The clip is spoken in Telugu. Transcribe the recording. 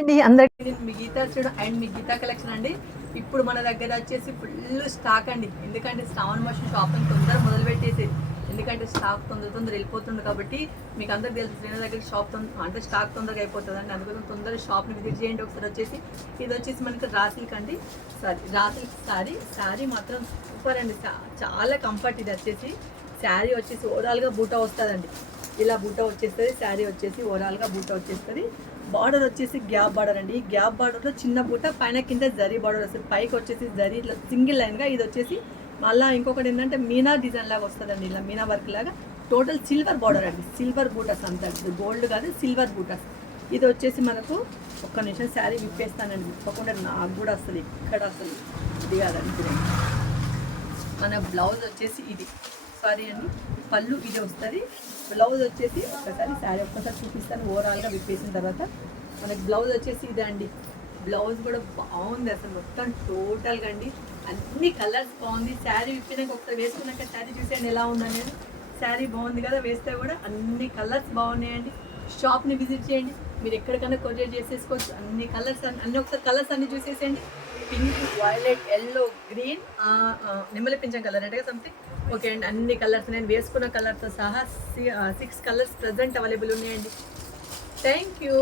అండి అందరికి మీ గీతా స్టూడియో అండ్ మీ గీతా కలెక్షన్ అండి. ఇప్పుడు మన దగ్గర వచ్చేసి ఫుల్ స్టాక్ అండి. ఎందుకంటే శ్రావణ మాసం షాపింగ్ తొందర మొదలు పెట్టేసి, ఎందుకంటే స్టాక్ తొందర వెళ్ళిపోతుంది కాబట్టి మీకు అందరికి తెలుసు శ్రీనగర్ దగ్గర షాప్ అంటే స్టాక్ తొందరగా అయిపోతుంది అండి. అందుకోసం తొందరగా షాప్ని విజిట్ చేయండి. ఒకసారి వచ్చేసి ఇది వచ్చేసి మనకి రాసిల్క్ అండి. రాసిల్క్ శారీ మాత్రం సూపర్ అండి. చాలా కంఫర్ట్. ఇది వచ్చేసి శారీ వచ్చేసి ఓవరాల్గా బూటా వస్తుందండి. ఇలా బూటా వచ్చేస్తుంది. శారీ వచ్చేసి ఓవరాల్గా బూటా వచ్చేస్తుంది. బార్డర్ వచ్చేసి గ్యాప్ బార్డర్ అండి. ఈ గ్యాప్ బార్డర్లో చిన్న బూట పైన కింద జరీ బార్డర్ వస్తుంది. పైకి వచ్చేసి జరీ ఇట్లా సింగిల్ లైన్గా. ఇది వచ్చేసి మళ్ళీ ఇంకొకటి ఏంటంటే మీనా డిజైన్ లాగా వస్తుందండి. ఇలా మీనా వర్క్ లాగా టోటల్ సిల్వర్ బార్డర్ అండి. సిల్వర్ బూటస్ అంతా, గోల్డ్ కాదు సిల్వర్ బూటస్. ఇది వచ్చేసి మనకు ఒక్క నిమిషం శారీ విప్పేస్తానండి. విప్పకుండా నాకు కూడా అసలు ఇక్కడ అసలు ఇది కాదండి. మన బ్లౌజ్ వచ్చేసి ఇది సారీ అండి. పళ్ళు ఇది వస్తుంది. బ్లౌజ్ వచ్చేసి ఒక్కసారి శారీ ఒక్కసారి చూపిస్తాను ఓవరాల్గా విప్పేసిన తర్వాత. మనకి బ్లౌజ్ వచ్చేసి ఇదే అండి. బ్లౌజ్ కూడా బాగుంది అసలు మొత్తం టోటల్గా అండి. అన్ని కలర్స్ బాగుంది. శారీ విప్పినాక ఒకసారి వేసుకున్నాక శారీ చూసేయండి ఎలా ఉందనేది. శారీ బాగుంది కదా, వేస్తే కూడా అన్ని కలర్స్ బాగున్నాయండి. షాప్ని విజిట్ చేయండి. మీరు ఎక్కడికైనా కొరియర్ చేసేసుకోవచ్చు. అన్ని కలర్స్ అన్ని ఒకసారి కలర్స్ అన్ని చూసేసేయండి. పింక్, వైలెట్, ఎల్లో, గ్రీన్, నిమ్మల పింఛం కలర్ అంటే సంథింగ్. ఓకే అండి, అన్ని కలర్స్ నేను వేసుకున్న కలర్తో సహా 6 కలర్స్ ప్రజెంట్ అవైలబుల్ ఉన్నాయండి. Thank you.